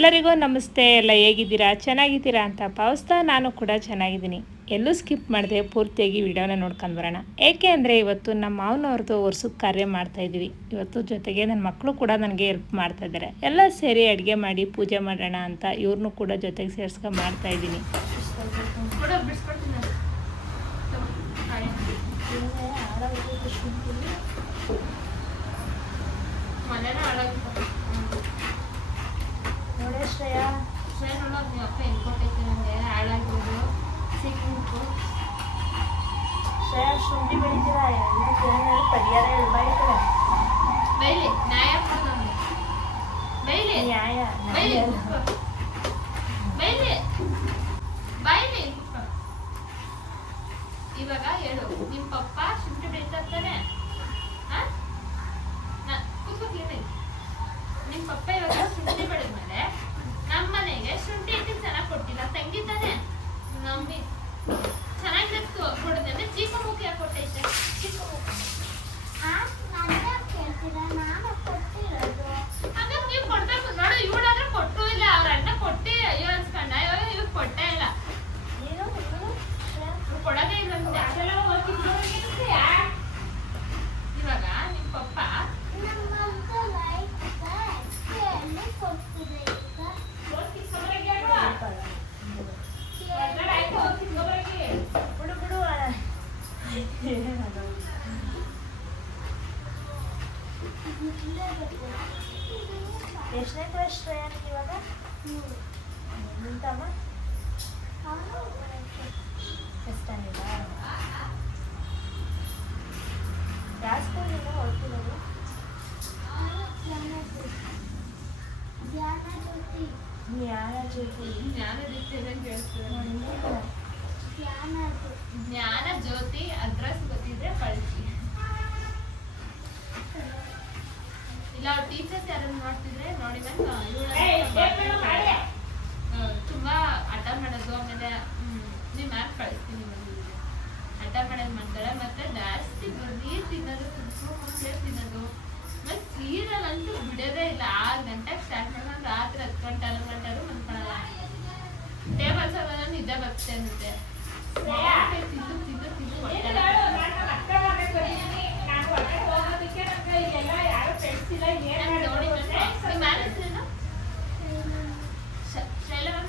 ಎಲ್ಲರಿಗೂ ನಮಸ್ತೆ. ಎಲ್ಲ ಹೇಗಿದ್ದೀರಾ? ಚೆನ್ನಾಗಿದ್ದೀರಾ ಅಂತ ಭಾವಿಸ್ತಾ ನಾನು ಕೂಡ ಚೆನ್ನಾಗಿದ್ದೀನಿ. ಎಲ್ಲೂ ಸ್ಕಿಪ್ ಮಾಡಿದೆ ಪೂರ್ತಿಯಾಗಿ ವಿಡಿಯೋನ ನೋಡ್ಕೊಂಡು ಬರೋಣ. ಏಕೆ ಅಂದರೆ ಇವತ್ತು ನಮ್ಮ ಮಾವನವ್ರದ್ದು ವರ್ಷದ ಕಾರ್ಯ ಮಾಡ್ತಾಯಿದ್ವಿ. ಇವತ್ತು ಜೊತೆಗೆ ನನ್ನ ಮಕ್ಕಳು ಕೂಡ ನನಗೆ ಹೆಲ್ಪ್ ಮಾಡ್ತಾಯಿದ್ದಾರೆ. ಎಲ್ಲ ಸೇರಿ ಅಡುಗೆ ಮಾಡಿ ಪೂಜೆ ಮಾಡೋಣ ಅಂತ ಇವ್ರನ್ನೂ ಕೂಡ ಜೊತೆಗೆ ಸೇರಿಸ್ಕೊಂಡು ಮಾಡ್ತಾಯಿದ್ದೀನಿ. ನೋಡಿ ಶ್ರೇಯಾ ನೋಡೋದು ನೀವು ಅಪ್ಪ ಹೆಂಗೆ ಕೊಟ್ಟೈತಿ ನನಗೆ ಹಾಳಾಗಿರೋದು ಸಿಕ್ಕು ಶ್ರೇಯಾ ಶುಂಠಿ ಬೆಳಿತೀರಾ ಇದಕ್ಕೆ ಪರಿಹಾರ ಹೇಳ್ಬಾಯ್ತಾರೆ ಬೈಲಿ ನ್ಯಾಯ ಕೊಡೋದು ಬೈಲಿ ನ್ಯಾಯ ಬೈಲಿ ಬೈಲಿ ಬೈಲಿ ಇವಾಗ ಹೇಳು ನಿಮ್ಮ ಪಪ್ಪ ಶುಂಠಿ ಬೆಳಿತಾ ಇರ್ತಾನೆ ನಿಮ್ಮ ಪಪ್ಪ ಇವಾಗ ಶುಂಠಿ ಬೆಳೆದ್ಮೇಲೆ ನಮ್ಮ ಮನೆಗೆ ಶುಂಠಿ ಇಟ್ಟು ಚೆನ್ನಾಗಿ ಕೊಟ್ಟಿಲ್ಲ ತಂಗಿದ್ದಾನೆ ನಮ್ಮಿ ಚೆನ್ನಾಗಿರತ್ತು ಕೊಡೋದಂದ್ರೆ ಚೀಕಮುಖಿ ಯಾಕೆ ಕೊಟ್ಟೈತೆ ಚೀಕಮುಖಿ ಹಾಗಾಗಿ ನೀವು ಕೊಡ್ಬೇಕು ನೋಡು. ಇವಳಾದ್ರೆ ಕೊಟ್ಟು ಇಲ್ಲ, ಅವ್ರ ಅಣ್ಣ ಕೊಟ್ಟಿ ಅಯ್ಯೋ ಅನ್ಸ್ಕೊಂಡ. ಇವಾಗ ಇವ್ರು ಕೊಟ್ಟೇ ಇಲ್ಲ, ಕೊಡೋದೇ ಇಲ್ಲ. ಇವಾಗ ನಿಮ್ಮ ಪಪ್ಪ ಎಷ್ಟನೇ ಕ್ಲಾಸ್ ಶ್ರೇಯಾ ಇವಾಗ? ನಿಂತಮ್ಮ ಎಷ್ಟಾಗಿಲ್ಲ ಯಾವ ಸ್ಕೂಲಿಂದ ಹೊರಟಿರೋದು? ಜ್ಞಾನ ಜ್ಯೋತಿ ಅಡ್ರೆಸ್ ಗೊತ್ತಿದ್ರೆ ಕಳಿಸಿ. ಇಲ್ಲ ಅವ್ರ ಟೀಚರ್ಸ್ ಯಾರನ್ನು ನೋಡ್ತಿದ್ರೆ ನೋಡಿ ತುಂಬಾ ಹಠ ಮಾಡೋದು. ಆಮೇಲೆ ನಿಮ್ಮ ಮ್ಯಾಪ್ ಕಳಿಸ್ತೀನಿ, ಹಠ ಮಾಡೋದು ಮಾಡ್ತಾಳೆ. ಮತ್ತೆ ಜಾಸ್ತಿ ಬರೀ ತಿನ್ನೋದು, ಕುತ್ಕೊಂಡ್ರೆ ತಿನ್ನೋದು. ಮತ್ತೆ ಸೀರಿಯಲ್ ಅಂತೂ ಬಿಡೋದೇ ಇಲ್ಲ. 6 ಗಂಟೆಗೆ ಸ್ಟಾರ್ಟ್ ಮಾಡ್ಕೊಂಡು ರಾತ್ರಿ 10 ಗಂಟೆ 11 ಗಂಟೆವರೆಗೂ ಮನ್ಕೊಳಲ್ಲ. ಟೇಬಲ್ಸ್ ಆಗೋದು ನಿದ್ದೆ ಬರುತ್ತೆ ಅನ್ನುತ್ತೆ. ತಿಂದು ತಿಂದು ತಿಂದು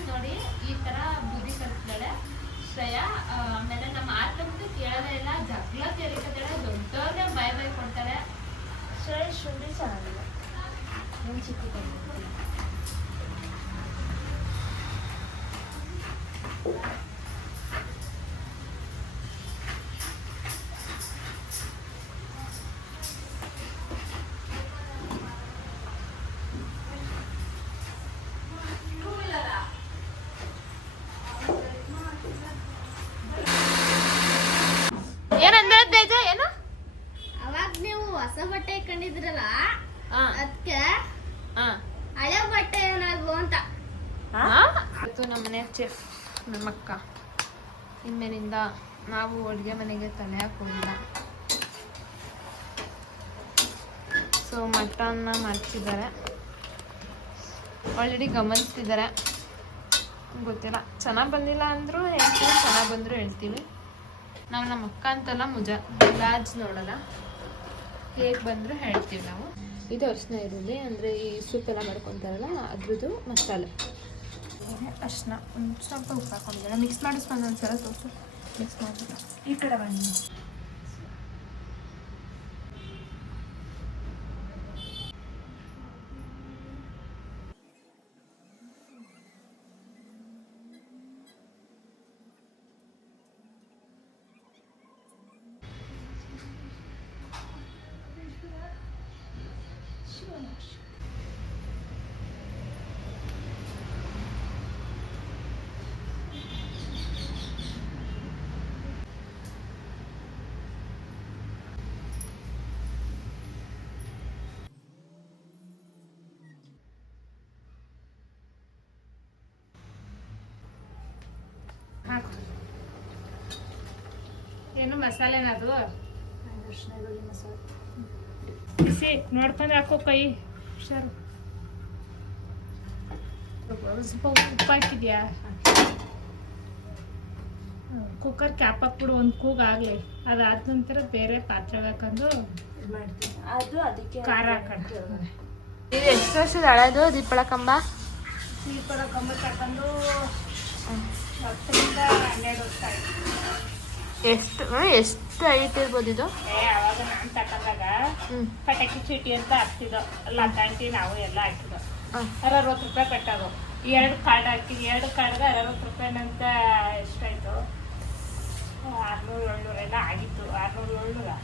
ನೋಡಿ ಈ ತರ ಬುದ್ಧಿ ಕಲಿಸ್ತಾಳೆ ಶ್ರೇಯಾ. ಆಮೇಲೆ ನಮ್ಮ ಆತಂಕ ಕೇಳೋದೇ ಇಲ್ಲ, ಜಗಳ ತೆರಿಕತ್ತಾಳೆ, ದೊಡ್ಡವ್ರನ್ನೇ ಬಾಯ್ ಕೊಡ್ತಾಳೆ. ಶ್ರೇಯಾ ಶುಂಠಿ ಚೆನ್ನಾಗಿಲ್ಲ, ಏನು ಚಿಕ್ಕ ಏನಂದ್ರೆ ತೇಜ ಏನು? ಅವಾಗ ನೀವು ಹೊಸ ಬಟ್ಟೆ ಕಂಡಿದ್ರಲ್ಲ, ಅದಕ್ಕೆ ಹಳೆ ಬಟ್ಟೆ ಏನಾದ್ರು ಅಂತ. ನಮ್ಮನೆ ಚೆಫ್ ನಮ್ಮಕ್ಕ. ಇನ್ಮೇಲಿಂದ ನಾವು ಅಡುಗೆ ಮನೆಗೆ ತಲೆ ಹಾಕೋದಿಲ್ಲ. ಸೊ ಮಟನ್ನ ಮಾಡ್ತಿದ್ದಾರೆ, ಆಲ್ರೆಡಿ ಗಮನಿಸ್ತಿದ್ದಾರೆ. ಗೊತ್ತಿಲ್ಲ, ಚೆನ್ನಾಗಿ ಬಂದಿಲ್ಲ ಅಂದರೂ ಹೇಳ್ತೀವಿ, ಚೆನ್ನಾಗಿ ಬಂದರೂ ಹೇಳ್ತೀವಿ. ನಾವು ನಮ್ಮ ಅಕ್ಕ ಅಂತಲ್ಲ ಮುಜಾಜ್ ನೋಡಲ್ಲ, ಹೇಗೆ ಬಂದರೂ ಹೇಳ್ತೀವಿ ನಾವು. ಇದು ಅರಿಶಿನ ಈರುಳ್ಳಿ, ಅಂದರೆ ಈ ಸೂಪ್ ಎಲ್ಲ ಮಾಡ್ಕೊತಾರಲ್ಲ ಅದ್ರದ್ದು ಮಸಾಲೆ. ಅರಿಶಿನ ಒಂದು ಸ್ವಲ್ಪ ಉಪ್ಪು ಹಾಕೊಂಡಿದ್ದಾರೆ. ಮಿಕ್ಸ್ ಮಾಡಿಸ್ಕೊಂಡು ಒಂದ್ಸಲ ತೋರಿಸು. ಮಿಕ್ಸ್ ಮಾಡಿಬಿಟ್ಟು ಈ ಕಡೆ ಬನ್ನಿ. ಹಾಕು. ಏನು ಮಸಾಲೆನದು? ಅರಿಶಿನ ಈರುಳ್ಳಿ ಮಸಾಲೆ ಬಿಸಿ ನೋಡ್ಕೊಂಡು ಹಾಕೋ ಕೈ ಹುಷಾರು. ಸ್ವಲ್ಪ ಉಪ್ಪು ಹಾಕಿದ್ಯಾ? ಕುಕ್ಕರ್ ಕ್ಯಾಪ್ ಹಾಕ್ಬಿಡು, ಒಂದು ಕೂಗಾಗಲಿ. ಅದಾದ ನಂತರ ಬೇರೆ ಪಾತ್ರೆಗೆ ಹಾಕೊಂಡು ಮಾಡ್ತೀನಿ. ಅದು ಅದಕ್ಕೆ ಖಾರ ಹಾಕೊಂಡು ಇದು ಎಷ್ಟು ವರ್ಷದ ಹಳೇದು ದೀಪಳ ಕಂಬ? ದೀಪದ ಕಂಬ ತಗೊಂಡು 10ರಿಂದ 12 ವರ್ಷ ಆಯ್ತು. ಎಷ್ಟು ಹೈಟ್ ಇರ್ಬೋದು ಇದು? ಅವಾಗ ನಾನು ತಕೊಂಡಾಗ ಪಟಾಕಿ ಚೀಟಿ ಅಂತ ಹಾಕ್ತಿದ್ದೋ, ಲಂಗಾಂಟಿ ನಾವು ಎಲ್ಲ ಹಾಕಿದ್ದೋ. 60 ರೂಪಾಯಿ ಕಟ್ಟೋದು. 2 ಕಾರ್ಡ್ ಹಾಕಿದ್ವಿ. 2 ಕಾರ್ಡ್ಗೆ 60 ರೂಪಾಯಿನಂತ ಎಷ್ಟಾಯ್ತು? 600-700 ಎಲ್ಲ ಆಗಿತ್ತು. 600-700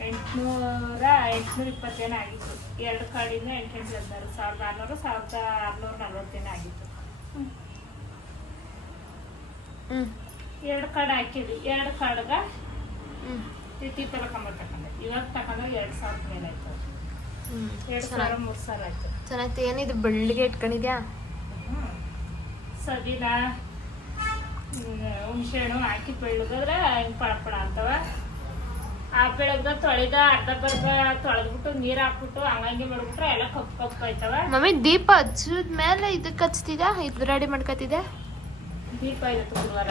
820 ಏನೋ ಆಗಿತ್ತು. 2 ಕಾರ್ಡಿಂದ 8-16 1640 ಆಗಿತ್ತು. 2 ಕಾರ್ಡ್ ಹಾಕಿದ್ವಿ. 2 ಕಾರ್ಡ್ಗೆ ದೀಪದ ಕಂಬ ತಕೊಂಡೆ. ಇವಾಗ ತಕೊಂಡಾಗ 2000 ಮೇಲೆ ಆಯ್ತು. 2000-3000 ಆಯ್ತು. ಚೆನ್ನಾಗಿ. ಏನಿದು ಬೆಳ್ಳಿಗೆ ಇಟ್ಕೊಂಡಿದ್ಯಾ? ಸದಿನ ಹುಣಸೆಹಣ್ಣು ಹಾಕಿ ಬೆಳ್ಳಗಾದ್ರೆ ಹಿಂಗೆ ಪಳಪಳ ಅಂತವ. ಆ ಬೆಳಗ್ದ ತೊಳೆದ ಅರ್ಧ ಬರ್ಧ ತೊಳೆದ್ಬಿಟ್ಟು ನೀರು ಹಾಕ್ಬಿಟ್ಟು ಹಂಗಂಗೆ ಮಾಡ್ಬಿಟ್ರೆ ಎಲ್ಲ ಕಪ್ಪು ಕಪ್ಪು ಆಯ್ತವ. ಮಮ್ಮಿ ದೀಪ ಹಚ್ಚಿದ ಮೇಲೆ ಇದಕ್ಕೆ ಹಚ್ತಿದ್ಯಾ? ಇದು ರೆಡಿ ಮಾಡ್ಕೊತಿದ್ದೆ. ದೀಪ ಇವತ್ತು ಗುರುವಾರ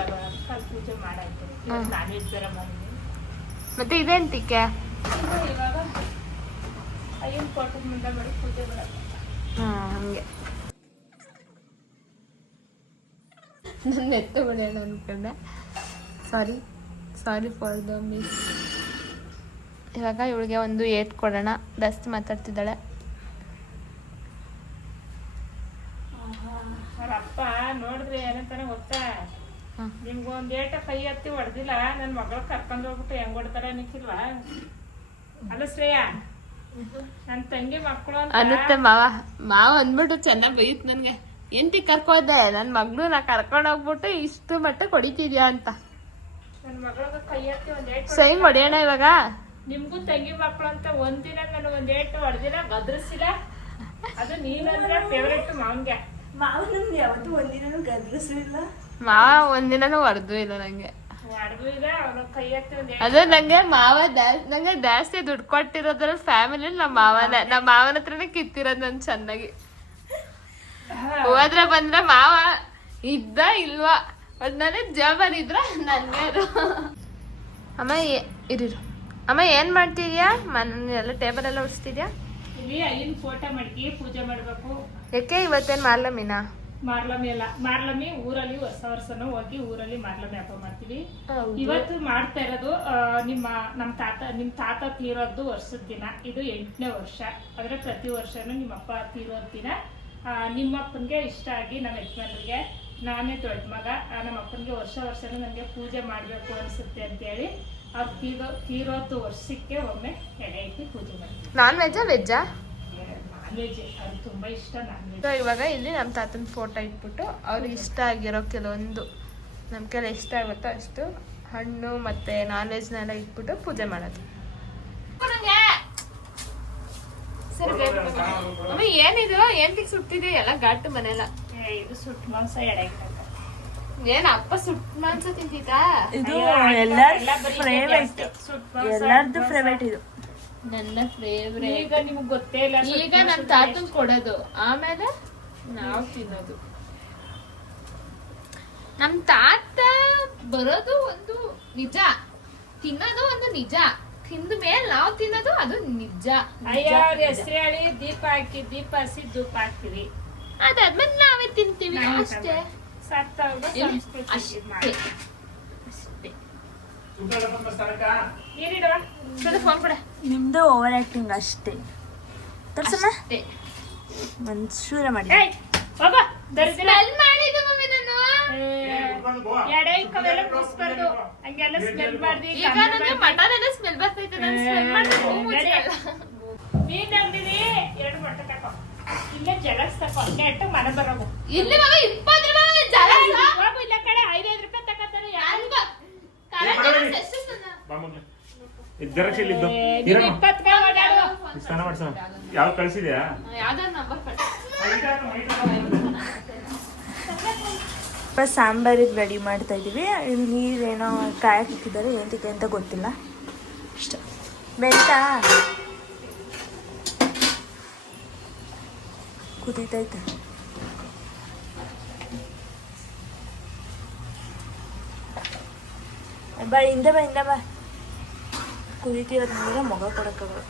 ಕಲ್ ಪೂಜೆ ಮಾಡಾಯ್ತು. ನಾನ್ ವೆಜ್ ಬೇರೆ ಮಾಡಿದ್ವಿ. ಮತ್ತೆ ಇದೇಂತಿಕ್ಕೆ? ಇವಾಗ ಅಯ್ಯನ ಫೋಟೋ ಮುಂದೆ ಮಾಡಿ ಪೂಜೆ ಮಾಡೋದು. ಹಂಗೆ ನನ್ನ ಎತ್ತು ಬಿಡೋಣ ಅನ್ಕೊಂಡೆ. Sorry for the miss. ಇವಾಗ ಇವಳಿಗೆ ಒಂದು ಏಟ್ ಕೊಡೋಣ. ಜಾಸ್ತಿ ಮಾತಾಡ್ತಿದ್ದಾಳೆ. ಅವ್ರಪ್ಪ ನೋಡಿದ್ರೆ ಏನಂತಾನೆ ಗೊತ್ತಾ? ನಿಮ್ಗೊಂದ್ ಏಟ ಕೈ ಹತ್ತಿ ಹೊಡೆದಿಲ್ಲ, ನನ್ನ ಮಗಳು ಕರ್ಕೊಂಡು ಹೋಗ್ಬಿಟ್ಟು ಹೆಂಗ್ ಹೊಡ್ತಾರೆ ಅನ್ನಕ್ಕಿಲ್ವಾ? ಅಲ್ಲ ಶ್ರೇಯಾ, ನನ್ನ ತಂಗಿ ಮಕ್ಕಳು ಅನ್ನತ್ತೆ ಮಾವ ಅಂದ್ಬಿಟ್ಟು ಚೆನ್ನಾಗಿ ಬೈತ್ ನನ್ಗೆ. ಎಂತಿ ಕರ್ಕೋದೆ ನನ್ನ ಮಗಳು ನಾ ಕರ್ಕೊಂಡು ಹೋಗ್ಬಿಟ್ಟು ಇಷ್ಟು ಮಟ್ಟಕ್ಕೆ ಹೊಡಿತಿದ್ಯಾ ಅಂತ. ನನ್ನ ಮಗಳಿಗೆ ಕೈ ಹತ್ತಿ ಒಂದ್ ಏಟ್ ಸೈನ್ ಹೊಡಿಯೋಣ ಇವಾಗ. ನಿಮ್ಗೂ ತಂಗಿ ಮಕ್ಕಳು ಅಂತ ಒಂದಿನ ನಾನು ಒಂದ್ ಏಟು ಹೊಡೆದಿಲ್ಲ, ಗದ್ರಿಸಿಲ್ಲ. ಅದು ನೀನಂದ್ರೆ ಫೇವ್ರೇಟ್ ಮಾವನ್ಗೆ. ಮಾವನ ಯಾವತ್ತೂ ಒಂದಿನ ಗದ್ರಿಸಲಿಲ್ಲ. ಮಾವ ಒಂದಿನೂ ಹೊಡೆದು ಇಲ್ಲ ನಂಗೆ. ಅದು ನಂಗೆ ನಂಗೆ ಜಾಸ್ತಿ ದುಡ್ಡು ಕೊಟ್ಟಿರೋದ್ರಲ್ಲಿ ಫ್ಯಾಮಿಲಿ ನಮ್ಮ ಮಾವನ ಹತ್ರನೇ ಕಿತ್ತಿರೋದು ನನ್ ಚೆನ್ನಾಗಿ. ಹೋದ್ರೆ ಬಂದ್ರೆ ಮಾವ ಇದ್ದ ಇಲ್ವಾ ಒಟ್ನಲ್ಲಿ ಜವಾಬ್ದಾರಿ ಇದ್ರ ನನ್ಗೆ ಅದು. ಅಮ್ಮ ಇರಿರು. ಅಮ್ಮ ಏನ್ ಮಾಡ್ತಿದ್ಯಾ? ಎಲ್ಲ ಟೇಬಲ್ ಎಲ್ಲ ಉಡ್ಸ್ತಿದ್ಯಾ? ಇಲ್ಲಿ ಅಯ್ಯನ ಫೋಟೋ ಮಾಡ್ಕಿ ಪೂಜೆ ಮಾಡ್ಬೇಕು. ಯಾಕೆ ಇವತ್ತೇನ್ ಮಾರ್ಲಮ್ಮಿನಾ? ಮಾರ್ಲಮಿ ಅಲ್ಲ, ಮಾರ್ಲಮಿ ಊರಲ್ಲಿ ವರ್ಷನೂ ಹೋಗಿ ಊರಲ್ಲಿ ಮಾರ್ಲಮಿ ಹಬ್ಬ ಮಾಡ್ತೀವಿ. ಇವತ್ತು ಮಾಡ್ತಾ ಇರೋದು ನಿಮ್ ತಾತ ತೀರೋದು ವರ್ಷದ ದಿನ. ಇದು 8ನೇ ವರ್ಷ. ಆದ್ರೆ ಪ್ರತಿ ವರ್ಷನೂ ನಿಮ್ಮಪ್ಪ ತೀರೋದ್ ದಿನ ನಿಮ್ಮಪ್ಪನ್ಗೆ ಇಷ್ಟ ಆಗಿ ನಮ್ಮ ಯಜಮಾನ್ರಿಗೆ, ನಾನೇ ದೊಡ್ಡ ಮಗ, ನಮ್ಮ ಅಪ್ಪನ್ಗೆ ವರ್ಷನೂ ನನಗೆ ಪೂಜೆ ಮಾಡ್ಬೇಕು ಅನ್ಸುತ್ತೆ ಅಂತೇಳಿ ಅವ್ರು ತೀರೋದು ವರ್ಷಕ್ಕೆ ಒಮ್ಮೆ ಎಡೆ ಇಟ್ಟು ಪೂಜೆ ಮಾಡ್ತೀವಿ. ನಾನ್ ವೆಜ್ಜಾ ವೆಜ್ಜಾ? ನಾನ್ವೆಜ್ ಅವ್ರಿಗೆ ತುಂಬಾ ಇಷ್ಟ. ನಾನ್ವೆಜ್. ಇವಾಗ ಇಲ್ಲಿ ನಮ್ಮ ತಾತನ ಫೋಟೋ ಇಟ್ಬಿಟ್ಟು ಅವ್ರಿಗೆ ಇಷ್ಟ ಆಗಿರೋ ಕೆಲವೊಂದು ನಮ್ಮ ಕೆಲ ಇಷ್ಟ ಆಗುತ್ತೋ ಅಷ್ಟು ಹಣ್ಣು ಮತ್ತೆ ನಾನ್ ವೆಜ್ನೆಲ್ಲ ಇಟ್ಬಿಟ್ಟು ಪೂಜೆ ಮಾಡೋದು. ಸರಿ ಏನಿದು ಏಂತಿಗೆ ಸುಟ್ಟಿದೆ ಎಲ್ಲ ಘಾಟು ಮನೆಯಲ್ಲ? ಇದು ಸುಟ್ಟು ಮಾಂಸ ಎಡೆ. ಏನ್ ಅಪ್ಪ ಸುಟ್ಟು ಮಾಂಸ ತಿಂತಿದ್ದಾ? ಇದು ಎಲ್ಲರದ್ದು ಫೇವ್ರೇಟ್ ಇದು. ನನ್ನ ಫೇವ್ರೇಟ್. ಈಗ ನಿಮ್ಗೆ ಗೊತ್ತೇ ಇಲ್ಲ. ಈಗ ನಮ್ಮ ತಾತನ್ ಕೊಡೋದು, ಆಮೇಲೆ ನಾವು ತಿನ್ನೋದು. ನಮ್ ತಾತ ಬರೋದು ಒಂದು ನಿಜ, ತಿನ್ನೋದು ಒಂದು ನಿಜ, ತಿಂದ ಮೇಲೆ ನಾವು ತಿನ್ನೋದು ಅದು ನಿಜ. ಅಯ್ಯ ಹೆಸರು ಹೇಳಿ ದೀಪ ಹಾಕಿ ದೀಪ ಹಸಿ ಧೂಪ ಹಾಕ್ತಿವಿ. ಅದಾದ್ಮೇಲೆ ನಾವೇ ತಿಂತೀವಿ ಅಷ್ಟೇ. ಫೋನ್ ಕೊಡ. ನಿಮ್ದು ಓವರ್ ಆಕ್ಟಿಂಗ್ ಅಷ್ಟೇ. ತೋರ್ಸಮ್ಮ ಮನ್ಸೂರ ಮಾಡಿ. ಇಲ್ಲೇ ಜಲಸ್ ತಕೋ, ನೆಟ್ಟು ಮನೆ ಬರೋದು. ಇಲ್ಲಿ 20 ರೂಪಾಯಿ ಜಲಸ್ ಇಲ್ಲ ಕಡೆ 5-5 ರೂಪಾಯಿ ತಗೋತಾರೆ. ಯಾವ ಕಳ್ಸಿದ್ಯಾ? ಸಾಂಬಾರಿಗೆ ರೆಡಿ ಮಾಡ್ತಾ ಇದೀವಿ. ನೀರೇನೋ ಕಾಯಕ್ಕೆ ಇಟ್ಟಿದ್ದಾರೆ, ಏನಕ್ಕೆ ಅಂತ ಗೊತ್ತಿಲ್ಲ. ಇಷ್ಟ ಬೆಂತಾ ಕುದೀತೈತೆ. ಬಾ ಹಿಂದೆ ಬಾ ಕುದಿತಿರೋದು ನೋಡಿದ್ರೆ ಮೊಗ ಕೊಡೋಕ್ಕಾಗಲ್ಲ.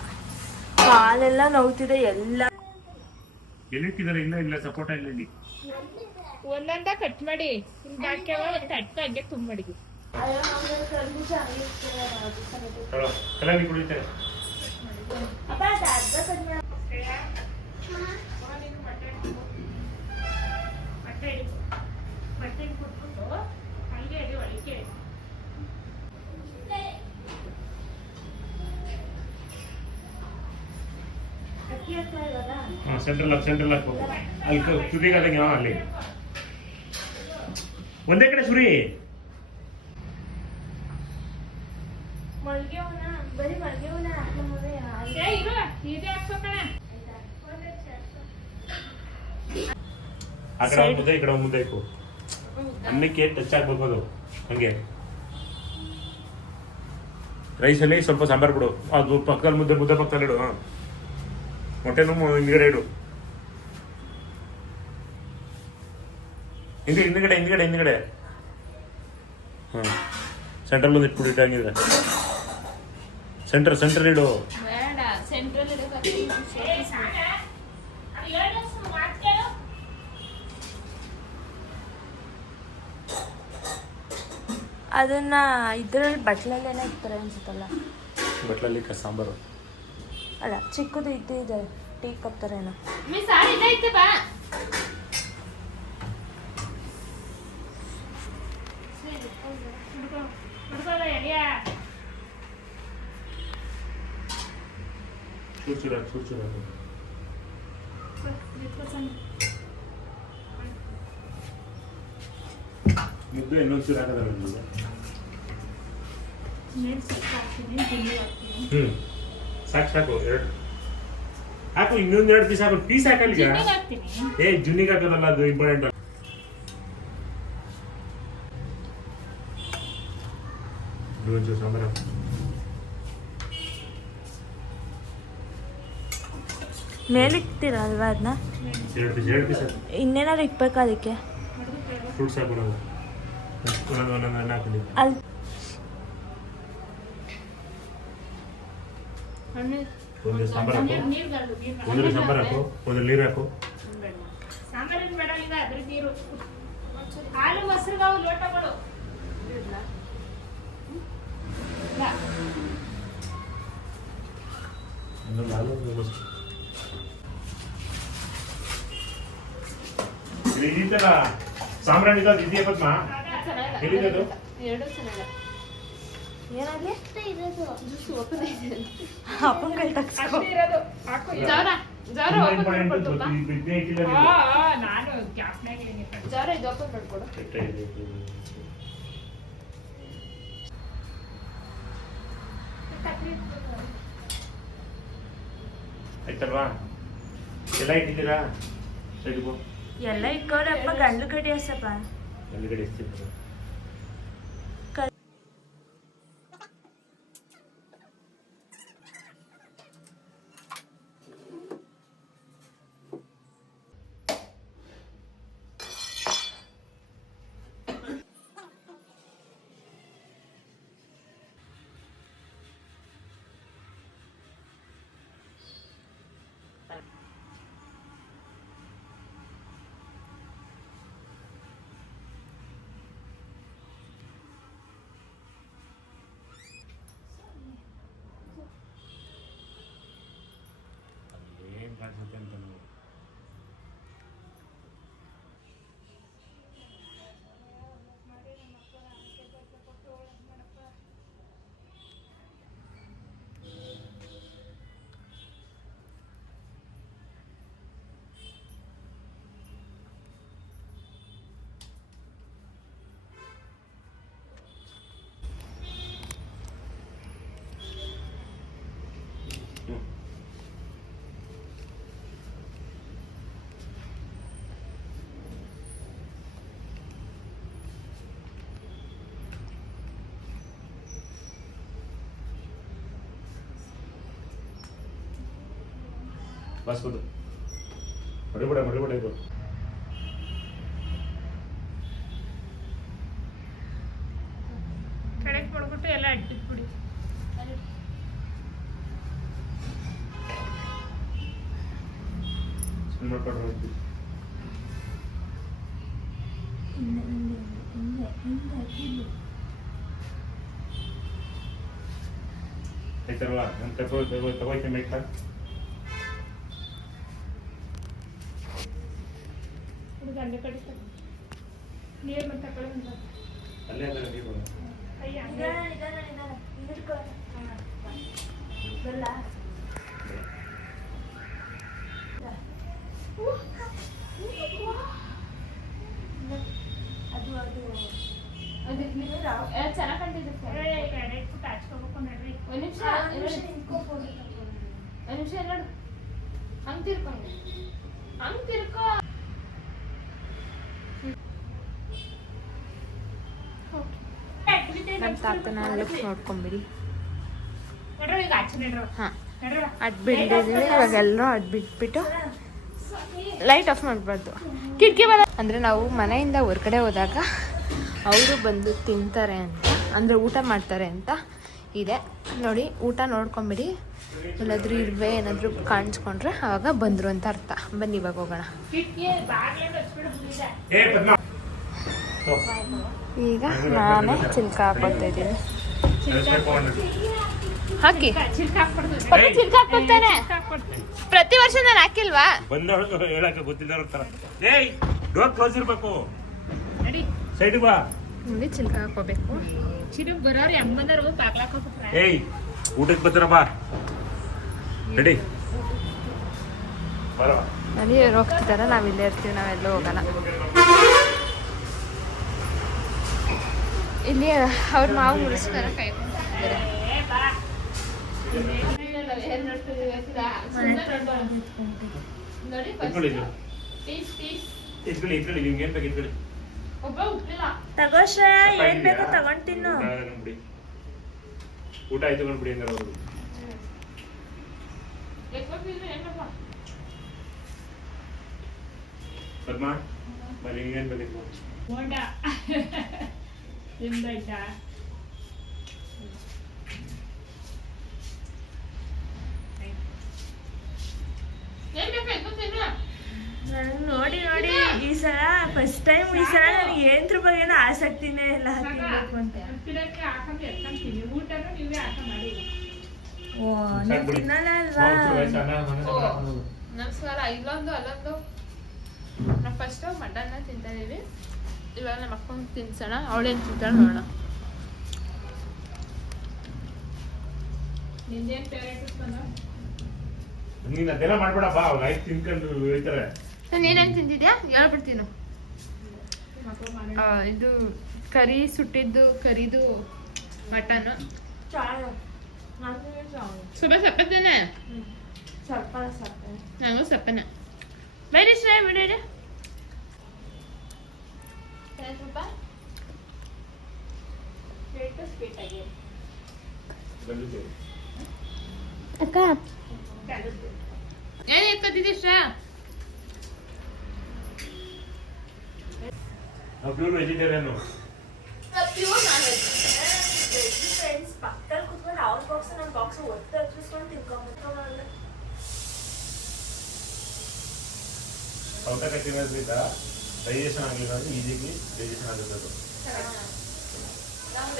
ಕಾಲೆಲ್ಲ ನೋವ್ತಿದೆ ಎಲ್ಲ. ಎಲ್ಲಿಟ್ಟಿದ್ದಾರೆ? ಇಲ್ಲ ಸಪೋರ್ಟ ಇಲ್ಲ ಇಲ್ಲಿ. ಒಂದೊಂದ ಕಟ್ ಮಾಡಿ ಬಾಕ್ಯವ ಒಂದು ತಟ್ಟು ಹಂಗೆ ತುಂಬಿ ಕಲಂಗಿ ಕುಡಿತಾರೆ. ಸೆಂಟ್ರಲ್ ಹಾಕು ಅಲ್ಲಿ ತುದಿಗಾದಂಗೆ ಅಲ್ಲಿ ಒಂದೇ ಕಡೆ ಸುರಿ. ಆ ಕಡೆ ಮುದ್ದೆ ಈ ಕಡೆ ಮುದ್ದೆ ಹಾಕು. ಅನ್ನಕ್ಕೆ ಟಚ್ ಆಗ್ಬೋದು ಹಂಗೆ. ರೈಸಲ್ಲಿ ಸ್ವಲ್ಪ ಸಾಂಬಾರು ಬಿಡು, ಅದು ಪಕ್ಕದಲ್ಲಿ ಮುದ್ದೆ ಪಕ್ಕದಲ್ಲಿ ಇಡು. ಮೊಟ್ಟೆನೂ ಹಿಂದ್ಗಡೆ ಇಡು. ಹಿಂದ್ಗಡೆ ಹಾಂ ಸೆಂಟ್ರಲ್ ಒಂದು ಇಟ್ಬಿಟ್ಟು ಇಟ್ಟಂಗಿದ್ರೆ ಸೆಂಟ್ರ್ ಇಡು. ಬೇಡ ಸೆಂಟ್ರಲ್ ಅದನ್ನ ಇದ್ರಲ್ಲಿ ಬಟ್ಲಲ್ಲೇನೆ ಇರ್ತಾರೆ ಅನ್ಸುತ್ತಲ್ಲ. ಬಟ್ಲಲ್ಲಿ ಸಾಂಬಾರು ಅಲ್ಲ ಚಿಕ್ಕದು ಇದೆ ಟೀ ಕಪ್ ಥರ ಏನೋ. ಸಾರಿ ಇದೈತೆ ಬಾ. ಚೂರು ಮುದ್ದೆ ಇನ್ನೊಂಚೂರು ಹಾಕೋದಲ್ಲ. ಸಾಕು ಎರಡು ಹಾಕು. ಇನ್ನೊಂದು 2 ಪೀಸ್ ಹಾಕು. ಪೀಸ್ ಹಾಕಲ್ಲ ಜುನ್ನಿಗೆ ಹಾಕೋದಲ್ಲ, ಅದು ಇಂಪಾರ್ಟೆಂಟ್. ಒಂಚೂರು ಸಾಂಬಾರು ಮೇಲಿಕ್ತೀರಾ ಅಲ್ವಾ ಅದನ್ನ? 2 ಪೀಸ್ ಹಾಕು. ಇನ್ನೇನಾದ್ರು ಇಕ್ಬೇಕಾ ಅದಕ್ಕೆ? ಫ್ರೂಟ್ಸ್ ಹಾಕು. ನಾವು ಒಂದೊಂದು ಹಾಕೊಂಡಿದ್ದೆ. ಅಲ್ಲಿ ಒಂದು ಸಾಂಬಾರು ಹಾಕು, ಒಂದು ಸಾಂಬಾರು ಹಾಕು, ಒಂದು ನೀರು ಹಾಕು. ಸಾಂಬಾರಿನ ಬೇಡಲಿಲ್ಲ ಅದ್ರ ನೀರು. ಹಾಲು ಮೊಸರುಗಾವು ಲೋಟಗಳು ಇದೀತಲ್ಲ ಸಾಂಬ್ರಾಣಿ ಇದೆಯಾ ಪದ್ಮ? ಎಲ್ಲಿದೆ? ಎರಡು ಚೆನ್ನಾಗ ಏನಾಗಲಿ ಜ್ಯೂಸ್ ಓಪನ್ ಇದೆ. ಅಪ್ಪನ ಕೈ ತಗ್ಸ್ಕೊ. ಜಾರ ಓಪನ್ ಮಾಡ್ಕೊಡು ಬಾ. ನಾನು ಕ್ಯಾಪ್ನಾಗ ಜಾರ ಇದು ಓಪನ್ ಮಾಡ್ಕೊಡು. ಆಯ್ತಲ್ವಾ? ಎಲ್ಲ ಇಟ್ಟಿದ್ದೀರಾ? ಸರಿಗೋ ಎಲ್ಲ ಇಕ್ಕೋರಪ್ಪ. ಗಂಡು ಕಡಿ ಹಸಪ್ಪ ಎಲ್ಲಿಗಡೆ ಇರ್ತಿದ್ರು. बस वो बड़े बड़े कड़क ನೋಡ್ಕೊಂಡು ಹೋಗ್ತೀವಿ. ಆಯ್ತಲ್ವಾ? ನಾನು ತಗೋಯ್ತೀನಿ ಬೇಕಾ? ಗಂಡೆ ಕಡೆ ನೀರು ಮತ್ತೆ ತಗೊಳ್ಳಿ ಅಲ್ಲೇ ಅದರ ನೀರು ಚೆನ್ನಾಗಿ ಕಂಡಿದ್ದೆ ಒಂದ್ ನಿಮಿಷ ನೋಡು ಹಂಗ್ ತಿರ್ಕೊ ನಮ್ಮ ತಾತನ ಲುಕ್ ನೋಡ್ಕೊಂಬಿಡಿ. ಹಾಂ ಅಡ್ ಬಿಟ್ಟಿದ್ದೀವಿ. ಇವಾಗೆಲ್ಲರೂ ಅಡ್ ಬಿಟ್ಬಿಟ್ಟು ಲೈಟ್ ಆಫ್ ಮಾಡಬಾರ್ದು. ಕಿಟಕಿ ಅಂದರೆ ನಾವು ಮನೆಯಿಂದ ಹೊರಗಡೆ ಹೋದಾಗ ಅವರು ಬಂದು ತಿಂತಾರೆ ಅಂತ, ಅಂದರೆ ಊಟ ಮಾಡ್ತಾರೆ ಅಂತ ಇದೆ ನೋಡಿ. ಊಟ ನೋಡ್ಕೊಂಬಿಡಿ. ಎಲ್ಲಾದರೂ ಇರುವೆ ಏನಾದರೂ ಕಾಣಿಸ್ಕೊಂಡ್ರೆ ಆವಾಗ ಬಂದರು ಅಂತ ಅರ್ಥ. ಬನ್ನಿ ಇವಾಗ ಹೋಗೋಣ. ಈಗ ನಾನೇ ಚಿಲ್ಕ ಹಾಕೊಳ್ತಾ ಇದ್ದೀನಿ. ಹಾಕಿ ಚಿಲ್ಕ ಹಾಕ್ಕೊಳ್ತಾನೆ. ಪ್ರತಿ ವರ್ಷ ನಾನು ಹಾಕಿಲ್ವಾ? ಬಂದವಳು ಹೇಳಕ್ಕೆ ಗೊತ್ತಿದ್ದಾರ ತರ. ಏಯ್ ಡೋರ್ ಕ್ಲೋಸ್ ಇರಬೇಕು. ಸೈಡ್ ಬಾ. ನೋಡಿ ಚಿಲ್ಕ ಹಾಕೋಬೇಕು. ಚಿರುಗ್ ಬರೋರು ಹೆಂಗ್ ಬಂದರು ಬಾಗ್ಲಾಕ. ಏಯ್ ಊಟಕ್ಕೆ ಬರ್ತಾರ ಬಾ. ರೆಡಿ ಬರೋ. ಅಲ್ಲಿ ಹೋಗ್ತಿದಾರ, ನಾವಿಲ್ಲೇ ಇರ್ತೀವಿ, ನಾವೆಲ್ಲೂ ಹೋಗಲ್ಲ. ಇಲ್ಲಿ ಅವ್ರ ಮಾವು ಮುಡಿಸ್ತಾರ ಕಾಯ್ಕೊಂಡಿದ್ದಾರೆ. ಇಟ್ಕೊಳ್ಳಿ ನಿಮ್ಗೆ ಏನ್ ಬೇಕು ಇಟ್ಕೊಳ್ಳಿ. ತಗೋ ಶ್ರೇಯ, ಏನ್ ಬೇಕೋ ತಗೊಂಡ್ ತಿನ್ನು. ಊಟ ಆಯ್ತು ಕಂಡ್ಬಿಡಿ ಅಂದ್ರೆ ಅವರು ಪದ್ಮಾ ಬರೀ ಏನ್ ಬೇಕು? ಹೋಂಡ ನಿಮ್ದಾಯ್ತಾ? ನನಗೆ ನೋಡಿ ನೋಡಿ ಈ ಸಲ ಫಸ್ಟ್ ಟೈಮ್ ಈ ಸಲ ನನಗೆ ಏನ್ರ ಬಗ್ಗೆನೂ ಆಸಕ್ತಿನೇ ಇಲ್ಲ ತಿನ್ಬೇಕು ಅಂತ. ಹಾಕೊಂಡು ಎತ್ಕೊಂತೀನಿ. ಊಟನೂ ನೀವೇ ಹಾಕ ಮಾಡಿ. ಓ ನೀವು ತಿನ್ನಲ್ಲ ಅಲ್ವಾ? ನಮಸ್ಕಾರ. ಇಲ್ಲೊಂದು ಅಲ್ಲೊಂದು. ನಾವು ಫಸ್ಟ್ ಮಟನ್ನ ತಿಂತಾ ಇದೀವಿ. ಇವಾಗ ನಮ್ಮ ಅಕ್ಕನ ತಿನ್ಸೋಣ. ಅವಳೇನು ತಿಂತಾಳೆ ನೋಡೋಣ. ನಿಂದೇನು ಫೇವ್ರೇಟ್ ಬಂದು? ನೀನ್ ಅದೆಲ್ಲ ಮಾಡ್ಬೇಡಪ್ಪ. ಅವ್ರು ಆಯ್ತು ತಿನ್ಕೊಂಡು ಹೇಳ್ತಾರೆ. ನಾನು ಏನೇನು ತಿಂತಿದ್ಯಾ ಹೇಳ್ಬಿಡ್ತೀನಿ. ಇದು ಕರಿ ಸುಟ್ಟಿದ್ದು ಕರಿದು ಮಟನ್ ಸ್ವಲ್ಪ ಸಪ್ಪತ್ತೇನೆ. ಸ್ವಲ್ಪ ಸ್ವಲ್ಪ ನಂಗೂ ಸಪ್ಪನ. ಬೈರಿ ಶ್ರೇಯ ಬಿಡಿ. ಅಕ್ಕ ಏನು ಎಕ್ಕತ್ತಿದ್ದಿ ಶ್ರೇಯ? Pure vegetarian. ಫ್ರೆಂಡ್ಸ್ ಪಕ್ಕದಲ್ಲಿ ಕೂತ್ಕೊಂಡು ಅವ್ರ ಬಾಕ್ಸ್ ನಮ್ಮ ಬಾಕ್ಸ್ ಒತ್ತು ಹಚ್ಚಿಸ್ಕೊಂಡು ತಿನ್ಕೊಂಡ್ಬಿಟ್ಟು ಸೌತೆಕಾಯಿ ತಿನ್ನೋದ್ರಿಂದ ಡೈಜೆಷನ್ ಆಗಲಿಲ್ಲ ಅಂದ್ರೆ ಈಸಿಲಿ ಡೈಜೆಷನ್ ಆಗುತ್ತೆ. ಅದು ನಾನ್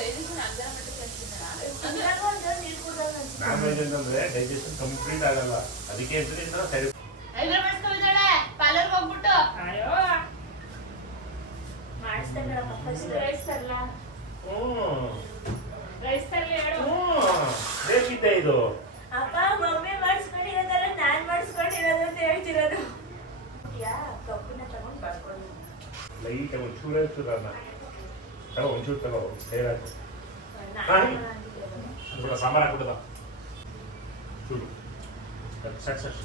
ವೆಜ್ ಅಂತಂದ್ರೆ ಡೈಜೆಷನ್ ಕಂಪ್ಲೀಟ್ ಆಗಲ್ಲ. ಅದಕ್ಕೆ ಅಂತ ಸರಿ ಪಾರ್ಲರ್ಗೆ ಹೋಗ್ಬಿಟ್ಟು ಮಾಡಿಸ್ತಾರೆ ಫಸ್ಟ್ ರೈಸ್ ತರಲ್ಲ. ರೈಸ್ ತರಲಿ ಹೇಳು. ಬೇಕಿತ್ತೆ ಇದು. ಅಪ್ಪ ಮಮ್ಮಿ ಮಾಡಿಸ್ಕೊಂಡಿರೋದಲ್ಲ ನಾನ್ ಮಾಡಿಸ್ಕೊಂಡಿರೋದು ಅಂತ ಹೇಳ್ತಿರೋದು. ಕಬ್ಬಿನ ತಗೊಂಡು ಬರ್ಕೊಂಡು ಲೈಟ್ ಒಂಚೂರೇ ಚೂರನ್ನ ತಗೋ. ಒಂಚೂರು ತಗೋ. ಹೇಳಾಯ್ತು ಸಾಂಬಾರು ಹಾಕ್ಬಿಡದ ಚೂರು ಸಾಕು ಸಾಕು.